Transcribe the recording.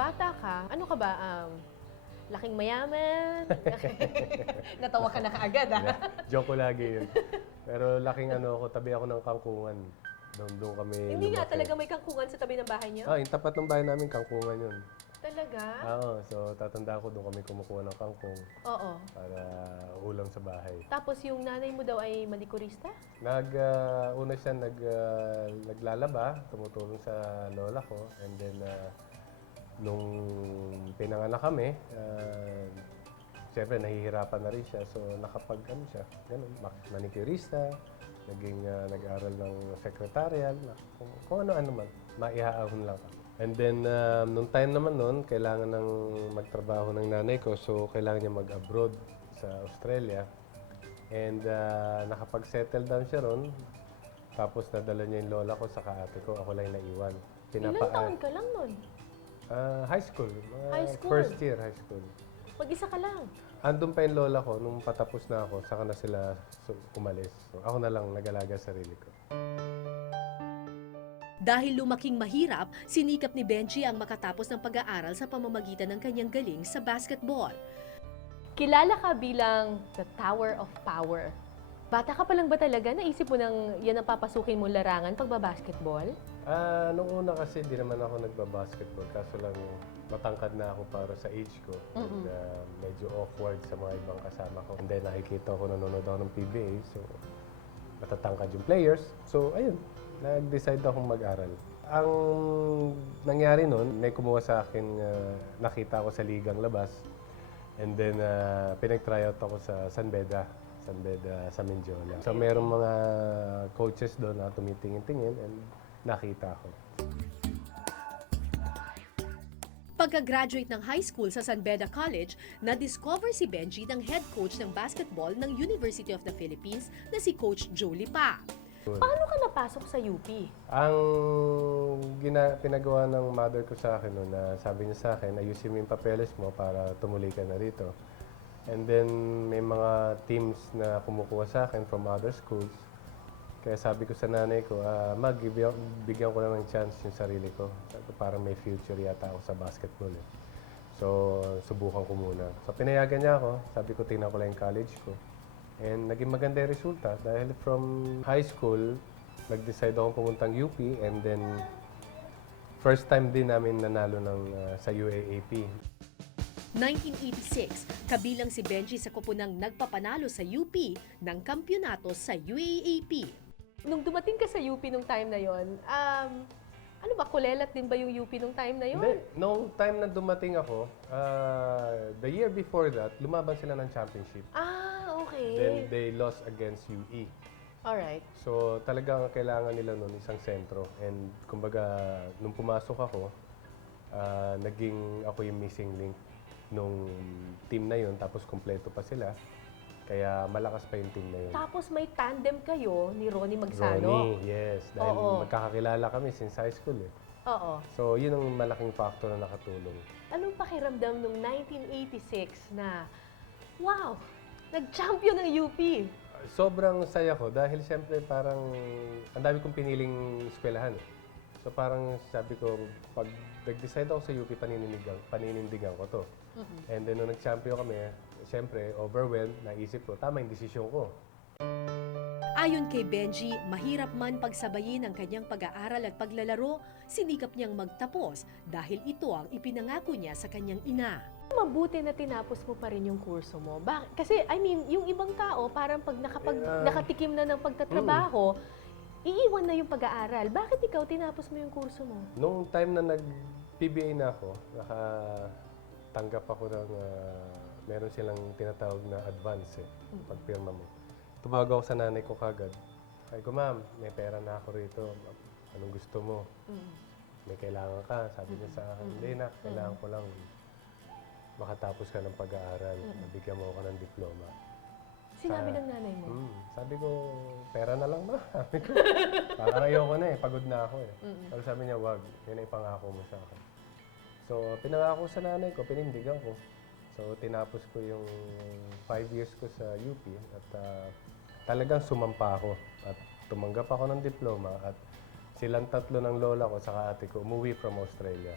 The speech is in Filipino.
bata ka, ano ka ba, laking mayaman? Natawa ka na kaagad, ah. Joke ko lagi yun. Pero laking ako, tabi ako ng kangkungan. Doon kami Hindi nga lumaki. talaga may kangkungan sa tabi ng bahay niyo? Yung tapat ng bahay namin, kangkungan yun. Talaga? Oo, so tatanda ko doon kami kumukuha ng kangkong Oo. para ulam sa bahay. Tapos yung nanay mo daw ay manikurista? Una siya naglalaba, tumutulong sa lola ko. And then, nung pinanganak kami, siyempre nahihirapan na rin siya. So, siya, ganun, manicurista, nag-aaral ng secretarial, kung ano-ano man, maihaahon lang ako. And then, nung time naman nun, kailangan ng magtrabaho ng nanay ko, so kailangan niya mag-abroad sa Australia. And nakapag-settle down siya ron, tapos nadala niya yung lola ko sa ate ko, ako lang naiwan. Ilang taon ka lang nun? High school. High school? First year high school. Mag-isa ka lang? Andun pa yung lola ko, nung patapos na ako, saka na sila umalis. So, ako na lang nag-alaga sa sarili ko. Dahil lumaking mahirap, sinikap ni Benji ang makatapos ng pag-aaral sa pamamagitan ng kanyang galing sa basketball. Kilala ka bilang the Tower of Power. Bata ka pa lang ba talaga? Naisip mo nang yan ang papasukin mong larangan pagbabasketball? Nung una kasi, di naman ako nagbabasketball. Kaso lang, matangkad na ako para sa age ko. And medyo awkward sa mga ibang kasama ko. And then nakikita ko, nanonood ako ng PBA. So, matatangkad yung players. So, ayun. Nag-decide akong mag-aral. Ang nangyari nun, may kumuha sa akin, nakita ko sa ligang labas. And then, pinag-tryout ako sa San Beda sa Mendiola. So, merong mga coaches doon na tumitingin-tingin and nakita ko. Pagka-graduate ng high school sa San Beda College, na-discover si Benji ng head coach ng basketball ng University of the Philippines na si Coach Jolie Pa. Paano ka napasok sa UP? Ang pinagawa ng mother ko sa akin noon, na sabi niya sa akin, ayusin mo yung papeles mo para tumuloy ka na rito. And then, may mga teams na kumukuha sa akin from other schools. Kaya sabi ko sa nanay ko, bigyan ko na ng chance yung sarili ko. Sabi ko, parang may future yata ako sa basketball. Eh. So, subukan ko muna. So, pinayagan niya ako. Sabi ko, tingnan ko lang yung college ko. And naging maganda yung resulta dahil from high school, nag-decide akong pumuntang UP and then first time din namin nanalo sa UAAP. 1986, kabilang si Benji sa koponang nagpapanalo sa UP ng kampyonato sa UAAP. Nung dumating ka sa UP nung time na yon, ano ba, kulelat din ba yung UP nung time na yon? Hindi. Nung time na dumating ako, the year before that, lumaban sila ng championship. Okay. Then they lost against UE. Alright. So talagang kailangan nila nun isang sentro. And kumbaga, nung pumasok ako, naging ako yung missing link nung team na yun. Tapos kompleto pa sila. Kaya malakas pa yung team na yun. Tapos may tandem kayo ni Ronnie Magsano. Ronnie, yes. Dahil Oo. magkakakilala kami since high school eh. Oo. So yun ang malaking factor na nakatulong. Anong pakiramdam nung 1986 na, wow, nag-champion ng UP? Sobrang saya ko dahil siyempre parang ang dami kong piniling eskwelahan eh. So parang sabi ko, pag nag-decide ako sa UP, paninindigan ko to. And then nung nag-champion kami, siyempre overwhelmed, naisip ko, tama yung desisyon ko. Ayon kay Benji, mahirap man pagsabayin ang kanyang pag-aaral at paglalaro, sinikap niyang magtapos dahil ito ang ipinangako niya sa kanyang ina. Mabuti na tinapos mo pa rin yung kurso mo. Kasi, I mean, yung ibang tao, parang pag nakatikim na ng pagtatrabaho, iiwan na yung pag-aaral. Bakit ikaw tinapos mo yung kurso mo? Nung time na nag-PBA na ako, nakatanggap ako ng, meron silang tinatawag na advance eh, pagpirma mo. Tumawag ako sa nanay ko kagad. Sabi ko, ma'am, may pera na ako rito. Anong gusto mo? May kailangan ka. Sabi niya sa akin, hindi na, kailangan ko lang makatapos ka ng pag-aaral. Nabigyan mo ako ng diploma. Sinabi ng nanay mo? Sabi ko, pera na lang ba? Sabi ko, parang ayoko na eh, pagod na ako eh. Pero sabi niya, wag, yun ay pangako mo sa akin. So, pinangako sa nanay ko, pinindigan ko. So, tinapos ko yung 5 years ko sa UP at talagang sumampa ako. At tumanggap ako ng diploma at silang tatlo ng lola ko saka ate ko umuwi from Australia.